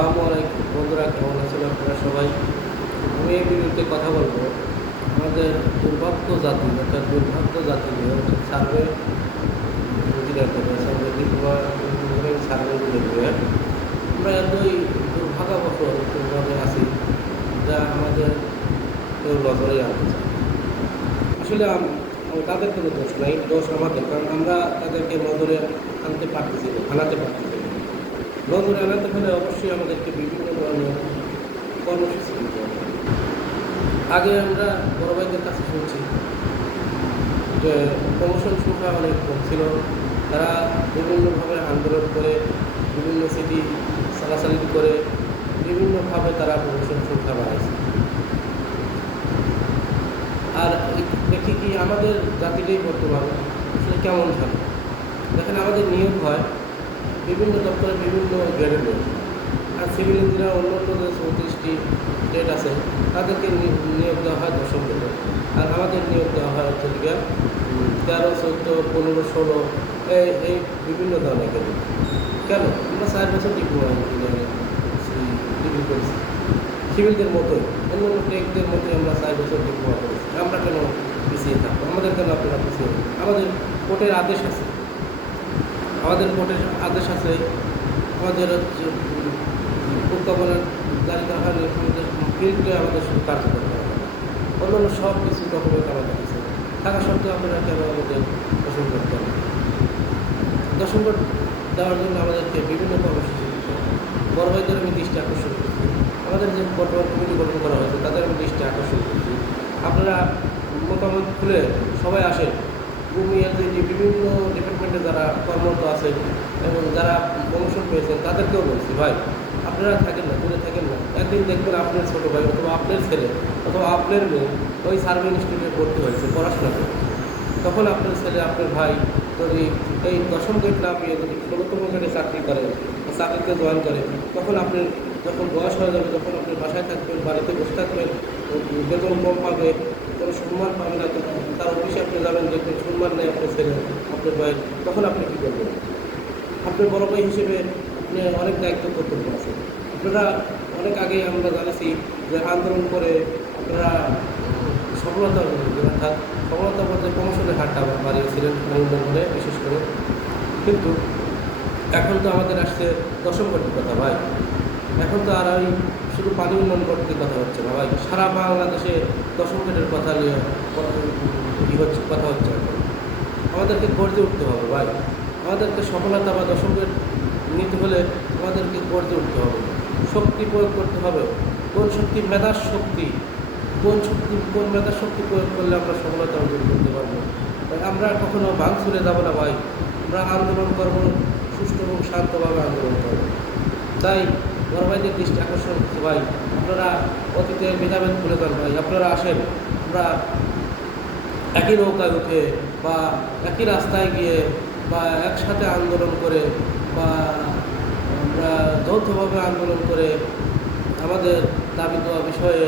আসসালামু আলাইকুম। বন্ধুরা, কেমন আছেন আপনারা সবাই? আমি এই ভিডিওতে কথা বলব আমাদের দুর্ভাগ্য জাতি, অর্থাৎ দুর্ভাগ্য জাতি অর্থাৎ survey engineer survey diploma survey engineer আমরা এতই দুর্ভাগে আছি, যা আমাদের কেউ নজরে আনতে আসলে তাদের কোনো দোষ নাই, দোষ আমাদের, কারণ আমরা তাদেরকে নজরে আনতে পারতেছি না, আনাতে পারতেছি নজরে আনাতে হলে অবশ্যই আমাদেরকে বিভিন্ন ধরনের কর্মসূচি নিতে হবে। আগে আমরা বড় ভাইদের কাছে শুনছি যে প্রমোশন সংখ্যা অনেক কম ছিল। তারা বিভিন্নভাবে আন্দোলন করে, বিভিন্ন সিটি চালাচালি করে, বিভিন্নভাবে তারা প্রমোশন সংখ্যা বাড়াইছে। আর দেখি কি আমাদের জাতিটাই বর্তমান কেমন থাকে দেখেন, আমাদের নিয়োগ হয় বিভিন্ন দপ্তরে বিভিন্ন গ্রেডে আর সিভিল ইঞ্জিনিয়ার অন্য অন্য যে চৌত্রিশটি ডেট আছে, তাদেরকে নিয়োগ দেওয়া হয় দশম গ্রেডে আর আমাদের নিয়োগ দেওয়া হয় হচ্ছে গিয়ে তেরো, চৌদ্দ, পনেরো, ষোলো, এই এই বিভিন্ন ধরনের গ্রেডে কেন? আমরা চার বছর ডিপ্লোমা ইঞ্জিনিয়ারিং করেছি। সিভিলদের মতোই অন্য অন্য টেকদের মতোই আমরা চার বছর ডিপ্লোমা করেছি। আমরা কেন পিছিয়ে থাকব? আমাদের কেন আপনারা পিছিয়ে? আমাদের কোর্টের আদেশ আছে। আমাদের কোর্টের আদেশ আছে, আমাদের প্রজ্ঞাপনের জারি করা হয়নি আমাদের ফিল্ডে আমাদের শুধু কাজ করতে হবে। অন্যান্য সব কিছু ডকুমেন্ট আমাদের কাছে থাকা সত্ত্বেও আপনারা কেন আমাদের দশম করতে হবে? কোড দেওয়ার জন্য আমাদেরকে বিভিন্ন কর্মসূচি দিতে হবে। বড় ভাইদের আমি দৃষ্টি আকর্ষণ করছি। আমাদের যে বর্তমান কমিটি গঠন করা হয়েছে, তাদের আমি দৃষ্টি আকর্ষণ করছি। আপনারা মতামত খুলে সবাই আসেন। ভূমিয়াতে যে বিভিন্ন ডিপার্টমেন্টে যারা কর্মরত আছেন এবং যারা প্রমোশন পেয়েছেন তাদেরকেও বলছি, ভাই, আপনারা থাকেন না, দূরে থাকেন না। একদিন দেখবেন আপনার ছোটো ভাই অথবা আপনার ছেলে অথবা আপনার মেয়ে ওই সার্ভে ইনস্টিটিউটে ভর্তি হয়েছে, পড়াশোনা করতে তখন আপনার ছেলে, আপনার ভাই যদি এই দশম গ্রেড না পেয়ে যদি ষোলোতম গ্রেডে চাকরি করে চাকরিতে জয়েন করে, তখন আপনার যখন বয়স হয়ে যাবে, যখন আপনি বাসায় থাকবেন, বাড়িতে বসে থাকবেন বেতন কম পাবে, কোনো সম্মান পাবে না, তখন তার অফিসে আপনি যাবেন, দেখবেন সম্মান নেই আপনার ছেলে, আপনার ভাই, তখন আপনি কী করবেন? আপনার বড় ভাই হিসেবে আপনি অনেক দায়িত্ব কর্তব্য আছে আপনারা অনেক আগে আমরা জানাচ্ছি যে আন্দোলন করে আপনারা সফলতা অর্থাৎ সফলতা বলতে প্রমোশনের হারটা বাড়িয়েছিলেন করে বিশেষ করে। কিন্তু এখন তো আমাদের আসছে দশম কথা, ভাই। এখন তো আর ওই শুধু পানি উন্নয়ন করতে কথা হচ্ছে না, ভাই। সারা বাংলাদেশে দশম কোটির কথা নিয়ে হচ্ছে, কথা হচ্ছে এখন। আমাদেরকে গর্জে উঠতে হবে, ভাই। আমাদেরকে সফলতা বা দশম কোট নিতে হলে আমাদেরকে গর্জে উঠতে হবে। শক্তি প্রয়োগ করতে হবে। কোন শক্তি মেধার শক্তি? কোন শক্তি, কোন মেধার শক্তি প্রয়োগ করলে আমরা সফলতা অর্জন করতে পারব? আমরা কখনো ভাঙচুরে যাব না, ভাই। আমরা আন্দোলন করব, সুষ্ঠু এবং শান্তভাবে আন্দোলন করব। তাই বড় ভাইদের দৃষ্টি আকর্ষণ করছে ভাই, আপনারা অতীতের ভেদাভেদ ভুলে যান ভাই, আপনারা আসেন, আমরা একই নৌকায় উঠে বা একই রাস্তায় গিয়ে বা একসাথে আন্দোলন করে বা আমরা যৌথভাবে আন্দোলন করে আমাদের দাবি দেওয়া বিষয়ে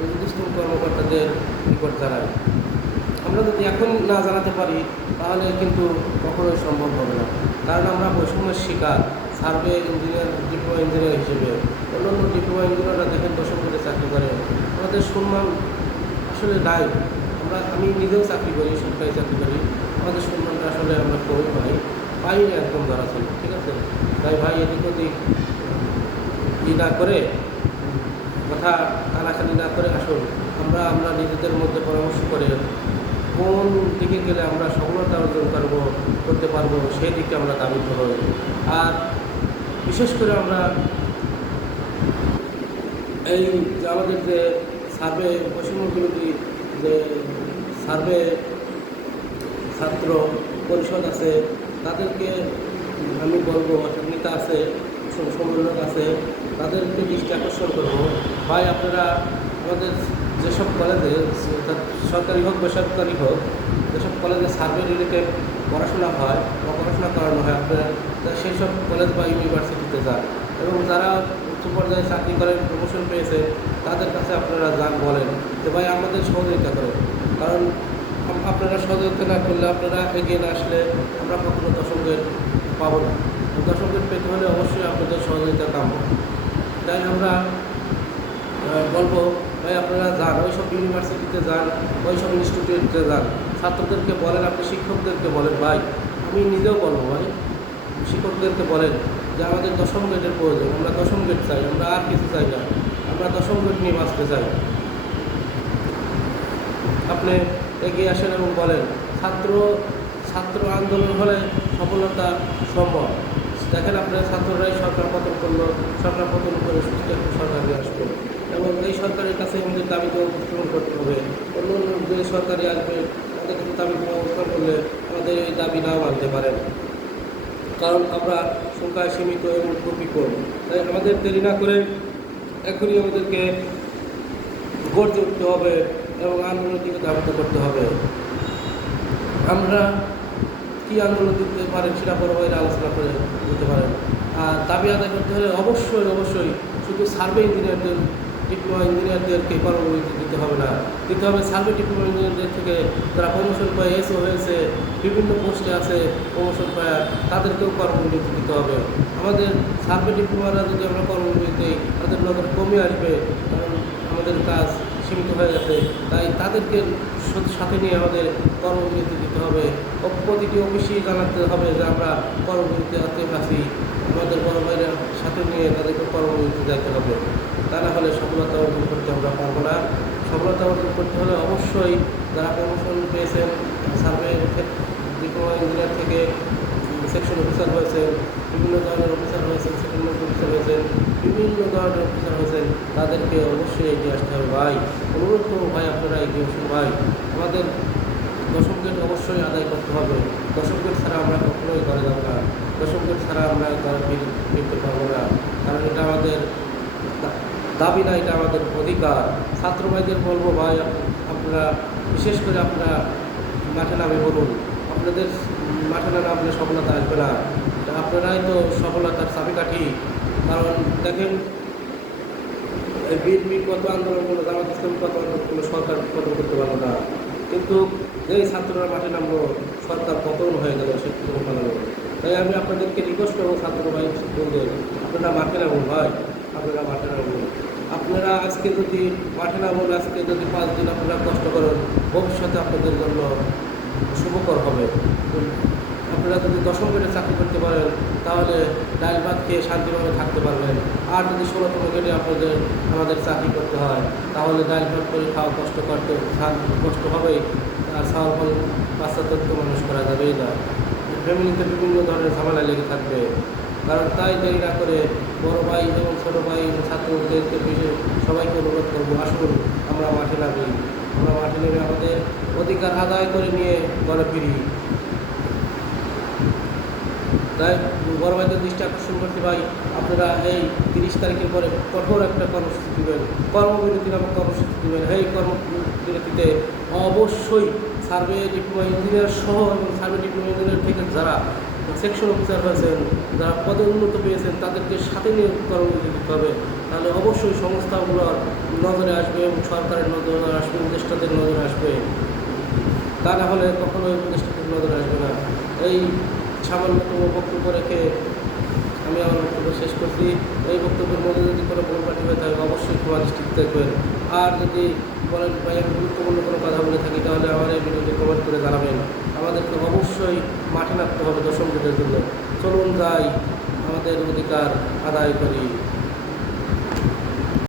নির্দিষ্ট কর্মকর্তাদের নিকট জানাই। আমরা যদি এখন না জানাতে পারি, তাহলে কিন্তু কখনোই সম্ভব হবে না। কারণ আমরা বৈষম্যের শিকার। সার্ভে ইঞ্জিনিয়ার, ডিপ্লোমা ইঞ্জিনিয়ার হিসেবে। অন্যান্য ডিপ্লোমা ইঞ্জিনিয়াররা দেখেন দশম করে চাকরি করে। আমাদের সম্মান আসলে নাই। আমরা, আমি নিজেও চাকরি করি, সরকারি চাকরি করি। আমাদের সম্মানটা আসলে আমরা কমই পাই। পাই না একদম ধরা ছিল ঠিক আছে? তাই ভাই, এদিক ওদিক ই না করে, কথা কানাকানি না করে আসুন। আমরা আমরা নিজেদের মধ্যে পরামর্শ করে কোন দিকে গেলে আমরা সফলতা অর্জন করব, করতে পারব, সেই দিকে আমরা দাবি করব। আর বিশেষ করে আমরা এই যে আমাদের যে সার্ভে পশ্চিমবঙ্গ বিরোধী যে সার্ভে ছাত্র পরিষদ আছে, তাদেরকে আমি বলব নেতা আছে, সম- সম্মেলক আছে, তাদেরকে দৃষ্টি আকর্ষণ করব। ভাই, আপনারা আমাদের যেসব কলেজে সরকারি হোক, বেসরকারি হোক কলেজে সার্ভে রিলেটেড পড়াশোনা হয়, বা পড়াশোনা করানো হয় আপনারা সেই সব কলেজ বা ইউনিভার্সিটিতে যান। এবং যারা উচ্চ পর্যায়ে চাকরি করেন প্রমোশন পেয়েছে, তাদের কাছে আপনারা যান বলেন যে, ভাই, আমাদের সহযোগিতা করেন কারণ আপনারা সহযোগিতা না করলে আপনারা এগিয়ে না আসলে আমরা কখনো দশকের পাবো না। দশকের পেতে হলে অবশ্যই আপনাদের সহযোগিতা কাম্য। তাই আমরা বলব, ভাই, আপনারা যান। ওই সব ইউনিভার্সিটিতে যান ওই সব ইনস্টিটিউটে যান। ছাত্রদেরকে বলেন, আপনি শিক্ষকদেরকে বলেন, ভাই, আমি নিজেও বলব, ভাই, শিক্ষকদেরকে বলেন যে আমাদের দশম গেটের প্রয়োজন, আমরা দশম গেট চাই, আমরা আর কিছু চাই না, আমরা দশম গেট নিয়ে বাঁচতে চাই। আপনি এগিয়ে আসেন এবং বলেন, ছাত্র ছাত্র আন্দোলন হলে সফলতা সম্ভব। দেখেন আপনার ছাত্ররাই সরকার পতন করল, সরকার পতন করে সুস্থ একটা সরকার নিয়ে এবং এই সরকারের কাছে আমাদের দাবিকে উপস্থাপন করতে হবে। অন্য অন্য যে সরকারি আসবে দাবি উপস্থাপন করলে আমাদের এই দাবি নাও আনতে পারেন। কারণ আমরা সংখ্যায় সীমিত এবং কম তাই আমাদের দেরি না করে এখনই আমাদেরকে গড়ে উঠতে হবে এবং আন্দোলনের দিকে ধাবিত করতে হবে। আমরা কি আন্দোলন দিতে পারেন সেটা বড় আলোচনা করে দিতে পারেন। আর দাবি আদায় করতে হলে অবশ্যই অবশ্যই শুধু সার্ভে ইঞ্জিনিয়ারদের ডিপ্লোমা ইঞ্জিনিয়ারদেরকে কর্মবিরতি দিতে হবে না। দিতে হবে সার্ভে ডিপ্লোমা ইঞ্জিনিয়ারদের থেকে যারা প্রমোশন পায় এসও হয়েছে বিভিন্ন পোস্টে আছে প্রমোশন পায়, তাদেরকেও কর্মবিরতি দিতে হবে। আমাদের সার্ভে ডিপ্লোমারা যদি আমরা কর্মবিরতি তাদের নজরে কমে আসবে, কারণ আমাদের কাজ সীমিত হয়ে গেছে তাই তাদেরকে সাথে- নিয়ে আমাদের কর্মবিরতি দিতে হবে। প্রতিটি অফিসেই জানাতে হবে যে আমরা কর্মবিরতি হাতে আছি। আমাদের বড় ভাইয়ের সাথে নিয়ে তাদেরকে কর্মবিরতি যাইতে হবে। তা না হলে সফলতা অর্জন করতে আমরা পারব না। সফলতা অর্জন করতে হলে অবশ্যই যারা প্রমোশন পেয়েছেন সার্ভে ডিপ্লোমা ইঞ্জিনিয়ার থেকে সেকশন অফিসার হয়েছেন, বিভিন্ন ধরনের অফিসার হয়েছেন সেটেলমেন্ট অফিসার হয়েছেন, বিভিন্ন ধরনের অফিসার হয়েছেন, তাদেরকে অবশ্যই এগিয়ে আসতে হবে। ভাই, অনুরোধ করব ভাই, আপনারা এগিয়ে আসুন। ভাই, আমাদের দশম গেট অবশ্যই আদায় করতে হবে। দশম গেট ছাড়া আমরা কখনোই করে না। দশম গেট ছাড়া আমরা ফির- ফিরতে পারব না। কারণ এটা আমাদের দাবি না, এটা আমাদের অধিকার। ছাত্র ভাইদের বলব ভাই, আপনারা, বিশেষ করে আপনারা মাঠে নামে বলুন, আপনাদের মাঠে না নামলে সফলতা আসবে না। আপনারাই তো সফলতার চাবিকাঠি। কারণ দেখেন বিএনপি কত আন্দোলন করল, জামাত ইসলাম কত আন্দোলন করল, সরকার পতন করতে পারল না। কিন্তু যেই ছাত্ররা মাঠে নামলো, সরকার পতন হয়ে গেল কোনো পালালো তাই আমি আপনাদেরকে রিকোয়েস্ট করব, ছাত্র ভাই বলতে আপনারা মাঠে নামুন ভাই, আপনারা মাঠে নামুন। আপনারা আজকে যদি মাঠে নামুন আজকে যদি পাঁচ দিন আপনারা কষ্ট করেন, ভবিষ্যতে আপনাদের জন্য শুভকর হবে। আপনারা যদি দশম গেটে চাকরি করতে পারেন, তাহলে ডাল ভাত খেয়ে শান্তিভাবে থাকতে পারবেন। আর যদি ষোলোতম গেটে আপনাদের, আমাদের চাকরি করতে হয়, তাহলে ডাল ভাত করে খাওয়া কষ্ট করতে কষ্ট হবেই। আর সাওয়ার ফল মানুষ করা যাবেই না। ফ্যামিলিতে বিভিন্ন ধরনের ঝামেলা লেগে থাকবে। কারণ তাই দেরি না করে বড় ভাই এবং ছোটো ভাই ছাত্রদেরকে বিশেষ সবাইকে অনুরোধ করব, আসুন, আমরা মাঠে নামি। আমরা মাঠে নেমে আমাদের অধিকার আদায় করে নিয়ে ঘরে ফিরি। তাই বড় ভাইদের দৃষ্টি আকর্ষণ করতে ভাই, আপনারা এই তিরিশ তারিখের পরে কঠোর একটা কর্মসূচি দেবেন, কর্মবিরতি নামক কর্মসূচি দেবেন। এই কর্মবিরতিতে অবশ্যই সার্ভে ডিপ্লোমা ইঞ্জিনিয়ার সহ এবং সার্ভে ডিপ্লোমা ইঞ্জিনিয়ার থেকে যারা সেকশন অফিসার হয়েছেন, যারা পদে উন্নত পেয়েছেন, তাদেরকে সাথে নিয়ে কর্মবিরতি দিতে হবে, তাহলে অবশ্যই সংস্থাগুলোর নজরে আসবে এবং সরকারের নজরে আসবে, উপদেষ্টাদের নজরে আসবে। তা না হলে কখনোই উপদেষ্টাদের নজরে আসবে না। এই সামান্যতম বক্তব্য রেখে আমি আমার বক্তব্য শেষ করছি। এই বক্তব্যের মধ্যে যদি কোনো ভুলবাটি ঠিক থাকে অবশ্যই ক্ষমা দৃষ্টিতে দেখবেন আর যদি বলেন ভাই, আমি গুরুত্বপূর্ণ কোনো কথা বলে থাকি, তাহলে আমার এই ভিডিওটি কমেন্ট করে জানাবেন। আমাদেরকে অবশ্যই মাঠে নামতে হবে দশম গেটের জন্য। চলুন যাই, আমাদের অধিকার আদায় করি।